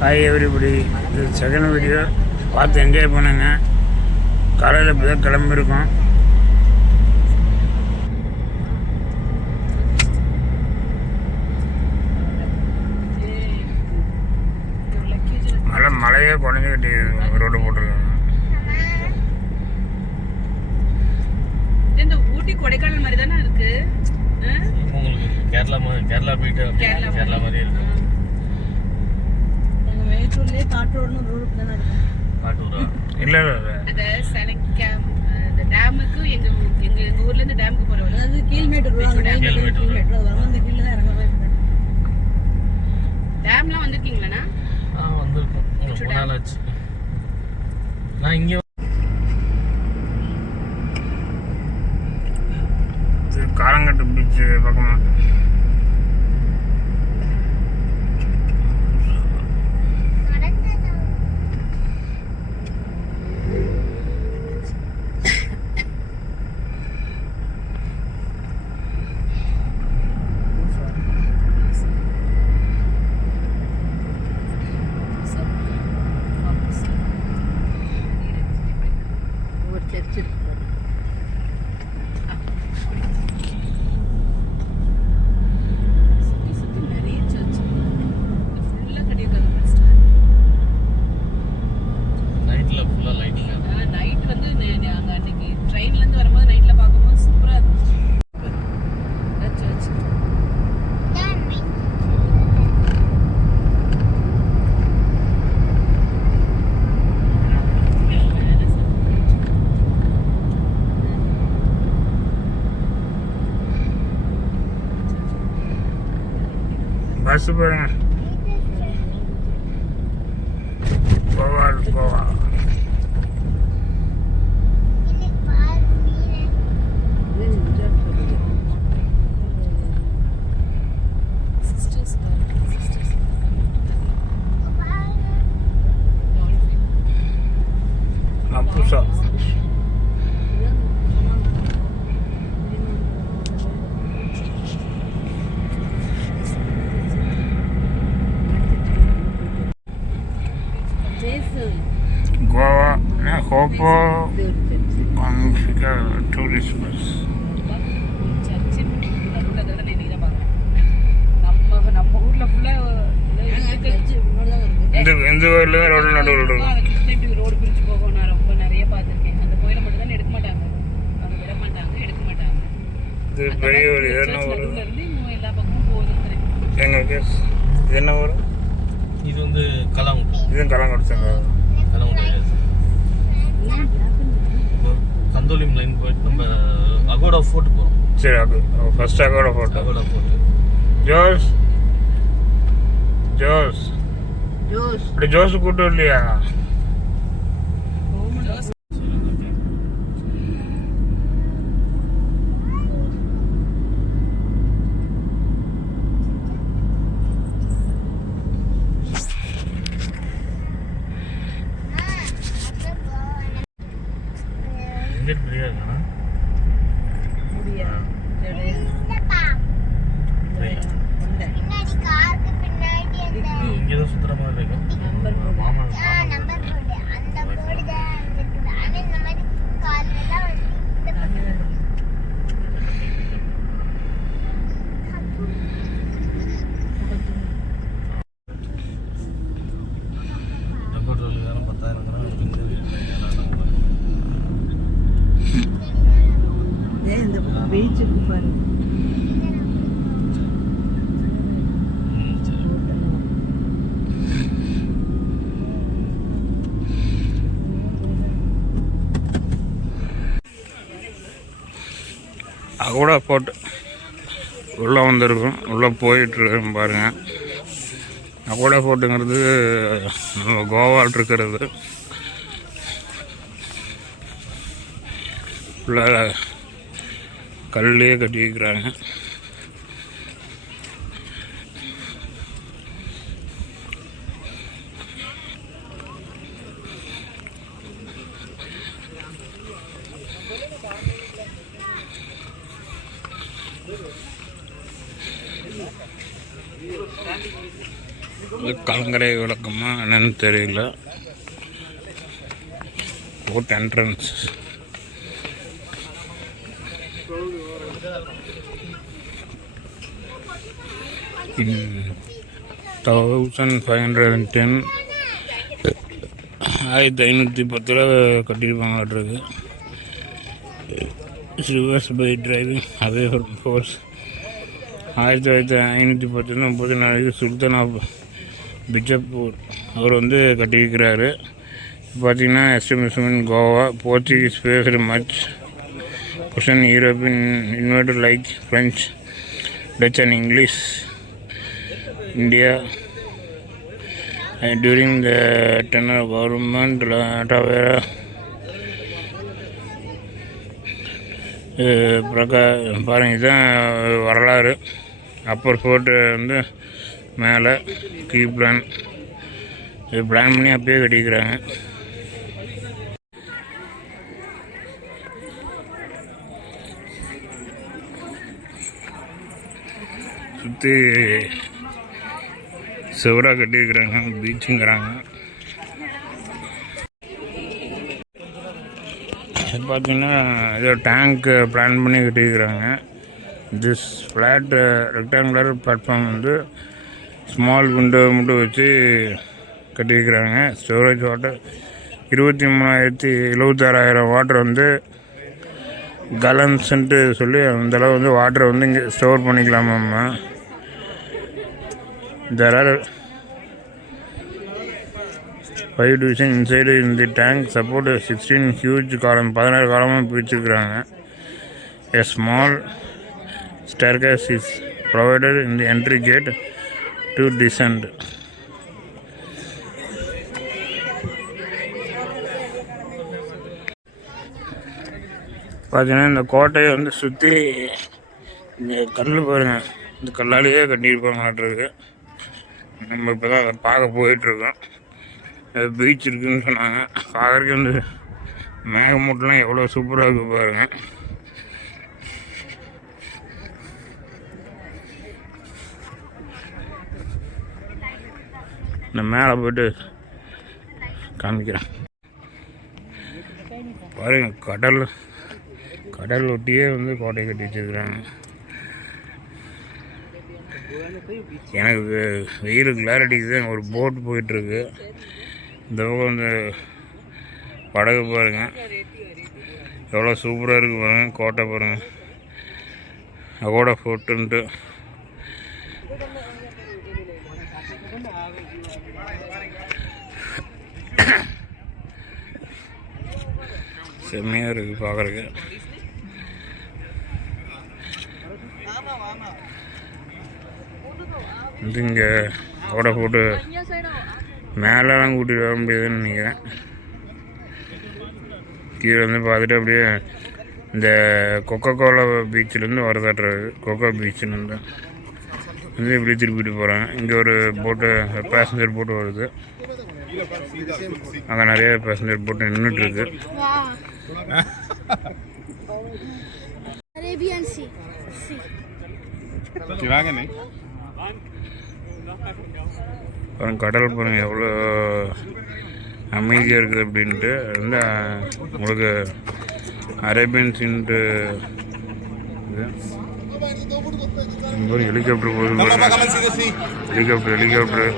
Hi everybody இது second video பார்த்து enjoy பண்ணுங்க. காலையில் இப்போ தான் கிளம்பியிருக்கோம். மழை மழையே குறைஞ்சிக்கிட்டு ரோடு போட்டிருக்காங்க. இந்த ஊட்டி கொடைக்கானல் மாதிரி தானே இருக்கு? உங்களுக்கு கேரளா கேரளா போயிட்டு கேரளா கேரளா மாதிரி. இருக்கும். மேட்டூர்லயே காற்றோடனு ரோடு தானே இருக்கும் காட்டூரா இல்லை இல்லை அந்த செனக்கம் அந்த டேமுக்கு எங்க எங்க எங்க ஊர்ல இருந்து டேமுக்கு போற வழி. அதாவது கீழ்மேட்டூர் road கீழ்மேட்டூர். அது வரும் அந்த கீழே தான் இறங்க போய் டேம்லாம் வந்திருக்கீங்களாண்ணா? ஆ வந்திருக்கோம். ஒரு மூணு நாள் ஆச்சு. நான் இங்கே இது காலங்கட்டு பீச்சு பக்கமாக ஒரு சர்ச் இருக்கு சுத்தி சுத்தி நிறைய சர்ச் ஃபுல்லா கட்டியிருக்காங்க ஃபர்ஸ்ட் நைட்டில் ஃபுல்லாக லைட்டிங்காக நைட் வந்து நே- நே- அங்க அன்னைக்கு ட்ரெயின்ல இருந்து வரும்போது நைட்ல பார்க்கும்போது சூப்பரா இருந்துச்சு சர்ச் பஸ் பாருங்க கோவா நம்ம நம்ம ஊர்ல ஃபுல்லா இந்த இந்த ஊரில் ரோடு இருக்கும் கிருஷ்ணகிரி ரோடு பிரிஞ்சு போகும் நான் ரொம்ப நிறைய பார்த்துருக்கேன் அந்த கோயிலை மட்டும் தான் எடுக்க மாட்டாங்க அவங்க விட மாட்டாங்க எடுக்க மாட்டாங்க இது பெரிய ஒரு என்ன ஊர் எல்லா பக்கமும் போகுதுங்கிறேன் எங்க கேஸ் இது என்ன ஊர்? இது வந்து கலாங்குட்டு இதுவும் கலங்கடிச்சாங்க கலாங்குட்டு ஏரியா இப்போ கந்தோலிம் லைன் போயிட்டு நம்ம அகோடா ஃபோர்ட் போகிறோம் சரி அது first Aguada photo Aguada fort Jose ஜோஸ். ஜோஸ். இப்படி ஜோஸ் கூட்டு இல்லையா எங்கே பெரிய இருக்கானா முடியா இங்கே தான் சுற்றுற மாதிரி இருக்கும் நம்பர் மாமா மாமா டெம்பர் ரோல் வேறு பத்தாயிரம் ஏன் இந்த பக்கம் பீச் இருக்கு பாரு ம் சரி அகோடா ஃபோர்ட் உள்ளே வந்திருக்கும். உள்ளே போயிட்டுருக்கோம் பாருங்கள் அகோடா ஃபோர்ட்டுங்கிறது நம்ம கோவாவில் இருக்கிறது. ஃபுல்லாக கல்லே கட்டி வைக்கிறாங்க. கலங்கரை விளக்கமா என்னன்னு தெரியல. Boat entrance thousand five hundred and ten ஆயிரத்தி ஐநூற்றி பத்து ரூபா கட்டியிருப்பாங்களாட்ருக்கு ரிவர்ஸ் பை டிரைவிங் அதே ஃபோர்ஸ் ஆயிரத்தி தொள்ளாயிரத்தி ஐநூற்றி பத்து முப்பத்தி நாலு சுல்தான் ஆஃப் பிஜப்பூர். அவர் வந்து கட்டியிருக்கிறாரு. பார்த்தீங்கன்னா எஸ்டிமேஷன் கோவா போர்ச்சுகீஸ் பேசுகிற much fusion European invaders like French Dutch and English India during the tenure of government Tavera பிரகா பாருங்க இதுதான் வரலாறு. அப்பர் ஃபோர்ட்டு வந்து மேலே கீ பிளான். இது பிளான் பண்ணி அப்பயே கட்டிக்கிறாங்க. சுற்றி செவராக கட்டியிருக்கிறாங்க பீச்சுங்கிறாங்க. இது பார்த்தீங்கன்னா ஏதோ டேங்க்கு பிளான் பண்ணி கட்டியிருக்கிறாங்க. திஸ் ஃப்ளாட் ரெக்டாங்குலர் பிளாட்ஃபார்ம் வந்து ஸ்மால் விண்டோ மட்டும் வச்சு கட்டியிருக்கிறாங்க. ஸ்டோரேஜ் வாட்டர் இருபத்தி மூணாயிரத்தி எழுபத்தாறாயிரம் வாட்டர் வந்து கலன்ஸ்ன்ட்டு சொல்லி அந்தளவு வந்து வாட்டரை வந்து இங்கே store பண்ணிக்கலாமாம்மா. There are five division inside இந்த tank support sixteen huge column பதினாறு காலமாக பிரிச்சுருக்குறாங்க. A small staircase is provided in the entry gate to descent பார்த்தீங்கன்னா இந்த கோட்டையை வந்து சுற்றி இந்த கல் பாருங்கள் இந்த கல்லாலேயே கட்டியிருப்பாங்களான்றது நம்ம இப்போ தான் அதை பார்க்க போயிட்டுருக்கோம். பீச் இருக்குதுன்னு சொன்னாங்க. பார்க்குறதுக்கு வந்து மேகமூட்டெலாம் எவ்வளோ சூப்பராக இருக்குது பாருங்க. நான் மேலே போயிட்டு காமிக்கிறேன். பாருங்கள் கடல் கடல் ஒட்டியே வந்து கோட்டை கட்டி வச்சிருக்கிறாங்க. எனக்கு வெயில் கிளாரிட்டிக்கு தான் ஒரு போட் போயிட்டுருக்கு. இந்த வந்து படகு பாருங்க. எவ்வளோ சூப்பராக இருக்குது பாருங்க கோட்டை பாருங்க. அகோட ஃபோர்ட்டுன்ட்டு செம்மையாக இருக்குது பார்க்குறக்கு வந்து இங்கே அகோட போட்டு மேலெலாம் கூட்டிகிட்டு வர முடியாதுன்னு நினைக்கிறேன். கீழே வந்து பார்த்துட்டு அப்படியே இந்த கொக்கோ கோலா பீச்சிலேருந்து வரதாட்டுறது கொக்கோ பீச்சுன்னு வந்து. இப்படி திருப்பிட்டு போகிறாங்க இங்கே ஒரு போட்டு பேசஞ்சர் போட்டு வருது. அங்கே நிறைய பேசஞ்சர் போட்டு நின்றுட்டுருக்கு Arabian பாருங்க கடல் பாருங்க எவ்வளோ அமைதியாக இருக்குது அப்படின்ட்டு அது வந்து உங்களுக்கு அரேபியன் சீன்ட்டு இது ஹெலிகாப்டர் போகுது. ஹெலிகாப்டர் ஹெலிகாப்டர்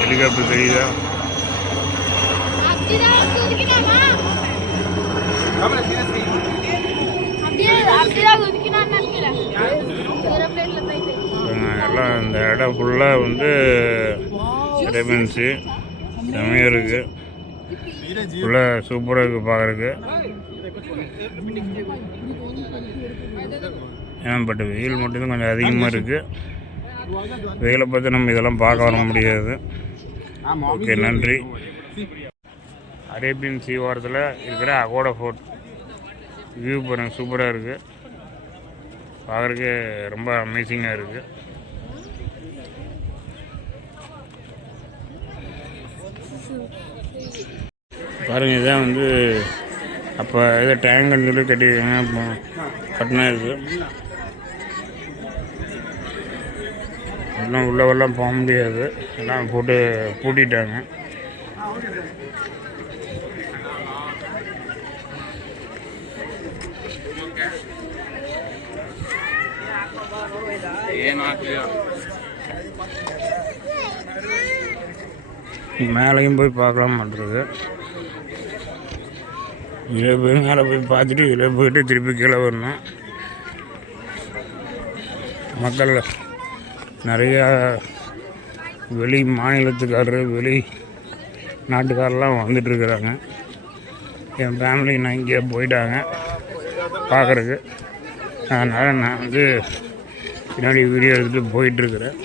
ஹெலிகாப்டர் தெரியுதா? அப்படியே எல்லாம் இந்த இடம் ஃபுல்லாக வந்து அரேபியன் சீ செம்மையாக இருக்குது ஃபுல்லாக சூப்பராக இருக்குது பார்க்குறக்கு ஏன் பட் வெயில் மட்டும்தான் கொஞ்சம் அதிகமாக இருக்குது வெயிலை பார்த்து நம்ம இதெல்லாம் பார்க்க வர முடியாது. ஓகே நன்றி. அரேபியன் சீவாரத்தில் இருக்கிற அகோடா ஃபோர்ட் வியூ பாருங்கள் சூப்பராக இருக்குது பார்க்குறக்கே ரொம்ப அமேசிங்காக இருக்குது பாருங்கள் இதான் வந்து அப்போ இதை டேங்குன்னு சொல்லி கட்டியிருக்காங்க. கட்டினா இருக்குது இன்னும் உள்ளவெல்லாம் போக முடியாது. எல்லாம் போட்டு பூட்டிட்டாங்க. மேலேயும் போய் பார்க்கலாம் பண்ணுறது இதில் போய் மேலே போய் பார்த்துட்டு இதில் போயிட்டு திருப்பி கீழே வரணும். மக்கள் நிறையா வெளி மாநிலத்துக்காரரு வெளி நாட்டுக்காரெல்லாம் வந்துட்டுருக்குறாங்க என் ஃபேமிலி நான் இங்கே போயிட்டாங்க. பார்க்குறக்கு அதனால் நான் வந்து பின்னாடி வீடியோ எடுத்துகிட்டு போயிட்டுருக்குறேன்.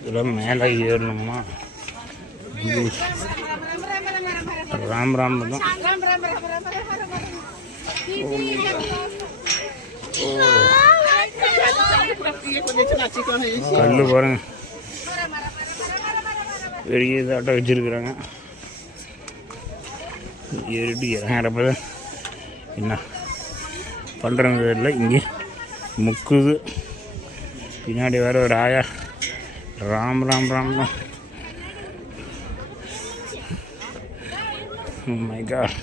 இதெல்லாம் மேலே ஏறணுமா? ராம் ராம் தான் கல் பாருங்க. பெரிய இதாட்டம் வச்சுருக்குறாங்க. ஏறிட்டு இறங்குறப்ப என்ன? பண்ணுறது இல்லை இங்கே முக்குது. பின்னாடி வேறு ஒரு ஆயா. Ram Ram Ram Ram. Oh my god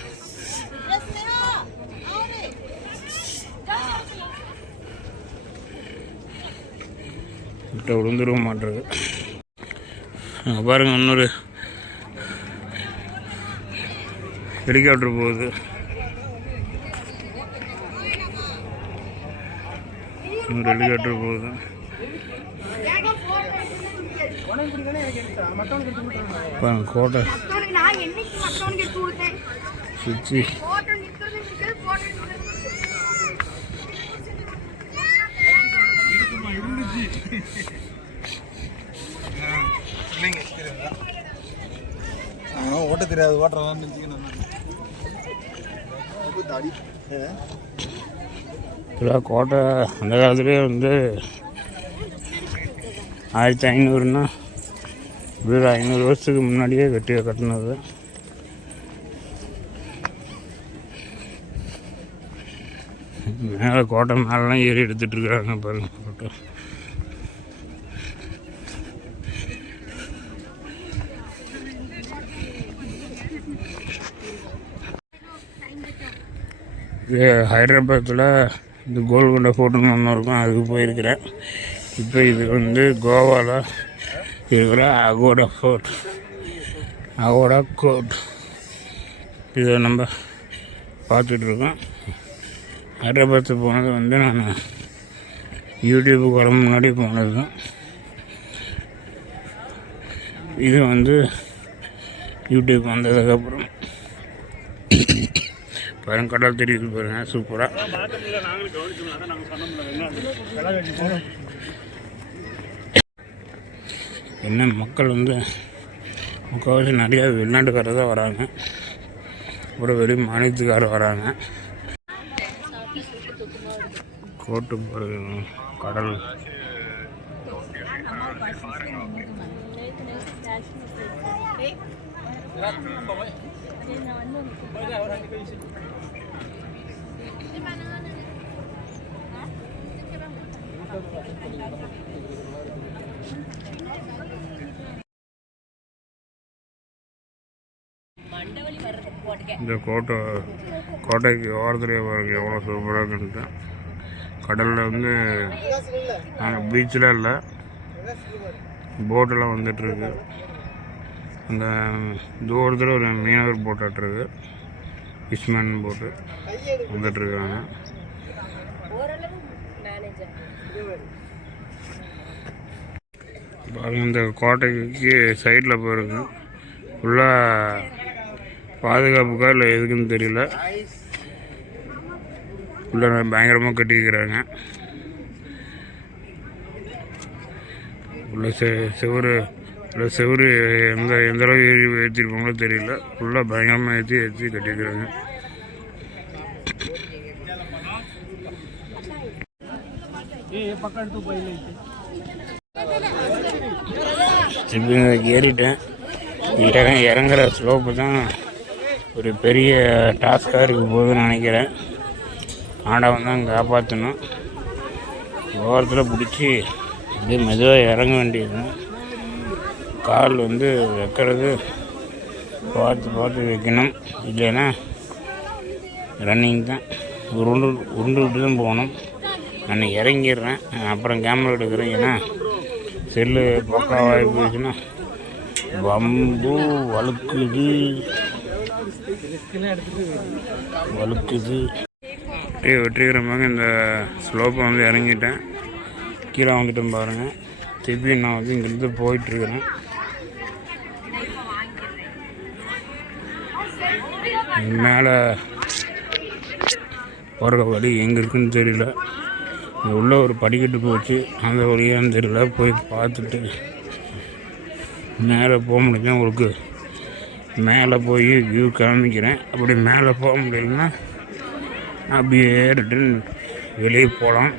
விழுந்துருவ மாட்டுறது. பாருங்க இன்னொரு ஹெலிகாப்டர் போகுது. இன்னொரு ஹெலிகாப்டர் போகுது. பாருங்க கோட்டை மத்தவனுக்கு ஓட்ட தெரியாது ஓட்டுறதான்னு நினச்சிக்கணும் தாடி கோட்டை அந்த காலத்துலேயே வந்து ஆயிரத்தி ஐநூறுனா ஒரு ஐநூறு வருஷத்துக்கு முன்னாடியே கட்டி கட்டினது. மேலே கோட்டை மேலெலாம் ஏறி எடுத்துகிட்டு இருக்கிறாங்க பாருங்க கோட்டை. இது ஹைதராபாத்தில் இந்த கோல்கொண்டை ஃபோட்டோன்னு ஒன்று இருக்கும் அதுக்கு போயிருக்கிறேன். இப்போ இது வந்து கோவாவில் இருக்கிற அகோடா ஃபோர்ட். அகோடா கோட் இதை நம்ம பார்த்துட்ருக்கோம். ஹைதராபாத்து போனது வந்து நான் யூடியூபுக்கு வர முன்னாடி போனது. தான் இது வந்து யூடியூப் வந்ததுக்கப்புறம். பாருங்க கடல் தெரியுது பாருங்க சூப்பராக என்ன மக்கள் வந்து முக்கால்வாசி நிறையா வெளிநாட்டுக்காரர் தான் வராங்க. அப்புறம் வெளி மாநிலத்துக்காரர் வராங்க. கோட்டு பாருங்க கடல். இந்த கோட்டை கோட்டைக்கு ஓரத்துலேயே பாருங்க எவ்வளோ சூப்பராக இருக்கு கடலில் வந்து நாங்கள் பீச்சில் இல்லை. போட்டெல்லாம் வந்துட்டுருக்கு. அந்த தூரத்தில் ஒரு மீனவர் போட்டாட்டிருக்கு ஃபிஷ்மேன் போட்டு வந்துட்டுருக்காங்க. பாருங்கள் இந்த கோட்டைக்கு சைடில் போயிருங்க ஃபுல்லாக பாதுகாப்புக்கா இல்லை எதுக்குன்னு தெரியல. உள்ள பயங்கரமாக கட்டிக்கிறாங்க உள்ள செ செவரு உள்ள செவரு எந்த எந்த அளவு ஏறி ஏற்றிருப்பாங்களோ தெரியல. ஃபுல்லாக பயங்கரமாக ஏற்றி ஏற்றி கட்டியிருக்கிறாங்க. ஏறிட்டேன். இறங்க இறங்குற ஸ்லோப்பு தான் ஒரு பெரிய டாஸ்காக இருக்க போகுதுன்னு நினைக்கிறேன். ஆண்டவன் தான் காப்பாற்றணும் ஓரத்தில் பிடிச்சி அப்படியே மெதுவாக இறங்க வேண்டியது கால் வந்து வைக்கிறது பார்த்து பார்த்து வைக்கணும். இல்லைன்னா ரன்னிங் தான். உருண்டு உருண்டுக்கிட்டு தான் போகணும். நான் இறங்கிடுறேன். அப்புறம் கேமரா எடுக்கிறேன். ஏன்னா செல்லு பக்காவாகி போயிடுச்சுன்னா வம்பு வழுக்குது. வழுக்குது. அப்படியே வெற்றிகரமாக இந்த ஸ்லோப்பை வந்து இறங்கிட்டேன். கீழே வந்துட்டேன் பாருங்கள் திருப்பி நான் வந்து இங்கேருந்து போயிட்டுருக்கிறேன். மேலே போகிற வழி எங்கே இருக்குன்னு தெரியல. இங்கே உள்ள ஒரு படிக்கட்டு போச்சு. அந்த வழியான்னு தெரியல. போய் பார்த்துட்டு மேலே போக முடியும் உங்களுக்கு? மேலே போய் வியூ காமிக்கிறேன். அப்படி மேலே போக முடியலன்னா அப்படியே ரிட்டன் வெளியே போகலாம்.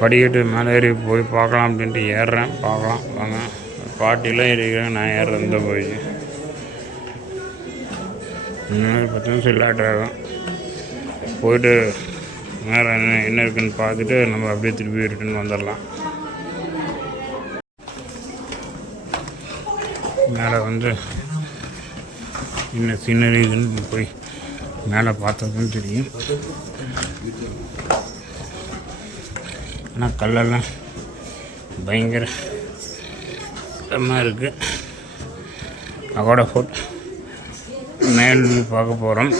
படிக்கட்டு மேலே ஏறி போய் பார்க்கலாம் அப்படின்ட்டு ஏறுறேன். பார்க்கலாம் வாங்க. பாட்டிலாம் ஏறிக்கிறேன் நான் ஏறுறேன். இந்த போய் இன்னும் பத்து நிமிஷம் இல்லாட்டாகும் போயிட்டு வேறு என்ன என்ன இருக்குன்னு பார்த்துட்டு நம்ம அப்படியே திருப்பி இருக்குன்னு வந்துடலாம். மேலே வந்து என்ன சின்ன இதுன்னு போய் மேலே பார்த்ததுன்னு தெரியும். ஆனால் கல்லெல்லாம் பயங்கரமாக இருக்குது அகோடா ஃபோர்ட். மேல் பார்க்க போகிறோம்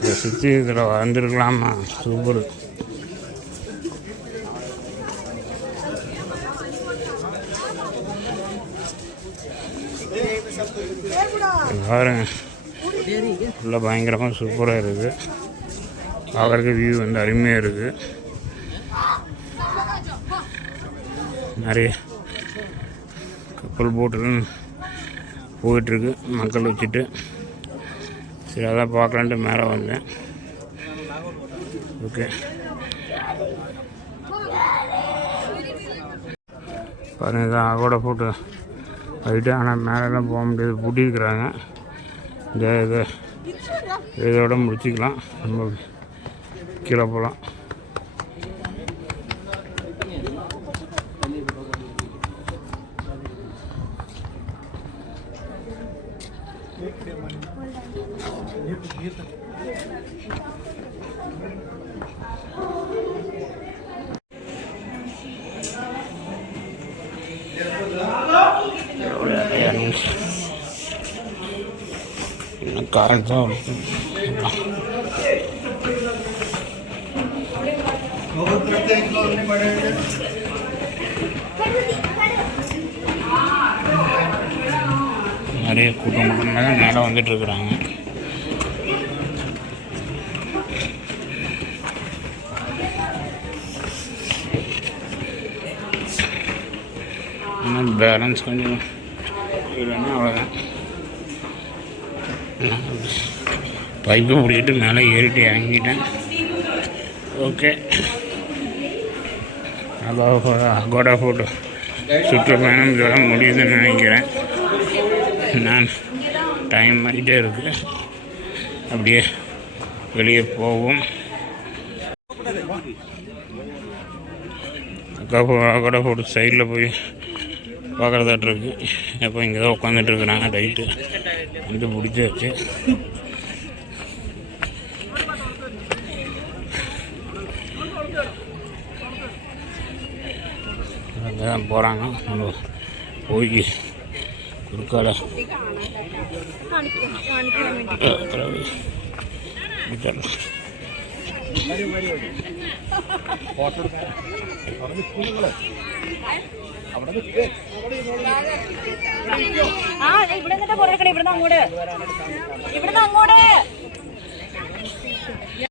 இதை சுற்றி இதில் வந்துருக்கலாமா சூப்பர். பாருங்க. ஃபுல்லாக பயங்கரமாக சூப்பராக இருக்குது பார்க்குறதுக்கு வியூ வந்து அருமையாக இருக்குது நிறைய கப்பல் போட்டுலாம் போயிட்டுருக்கு மக்கள் வச்சுட்டு. சரி அதான் பார்க்கலான்ட்டு மேலே வந்தேன். ஓகே பாருங்கள் இதான் அகோட போட்டு போயிட்டு ஆனால் மேலெல்லாம் போக முடியாது. பூட்டியிருக்கிறாங்க. இந்த இதை இதோட முடிச்சுக்கலாம். நம்ம கீழே போகலாம் இன்னும் கார் தான் நிறைய கூட்டம் கூட்டமாக மேலே வந்துட்டு இருக்கிறாங்க. இன்னும் பேலன்ஸ் கொஞ்சம் இல்லைன்னா அவ்வளோதான் பைப்பு முடிக்கிட்டு மேலே ஏறிட்டு இறங்கிட்டேன். ஓகே. அதாவது அகோடா ஃபோட்டோ சுற்றுப்பயணம் இதெல்லாம் முடியுதுன்னு நினைக்கிறேன். நான் டைம் ஆகிட்டே இருக்கு. அப்படியே வெளியே போவோம். அக்கா ஃபோ ஃபோட்டோ சைடில் போய் பார்க்குறதாட்டு இருக்கு எப்போ இங்கே தான் உட்காந்துட்டு இருக்கிறாங்க ரைட்டு வந்து பிடிச்சாச்சு அங்கே தான் போகிறாங்க நம்ம போய் குறுக்கால விட்டுறலாம். ആ ഇവിടെ നിന്നിട്ട് പുറകെ ഇവിടുന്ന് അങ്ങോട്ട്. ഇവിടുന്ന് അങ്ങോട്ട്.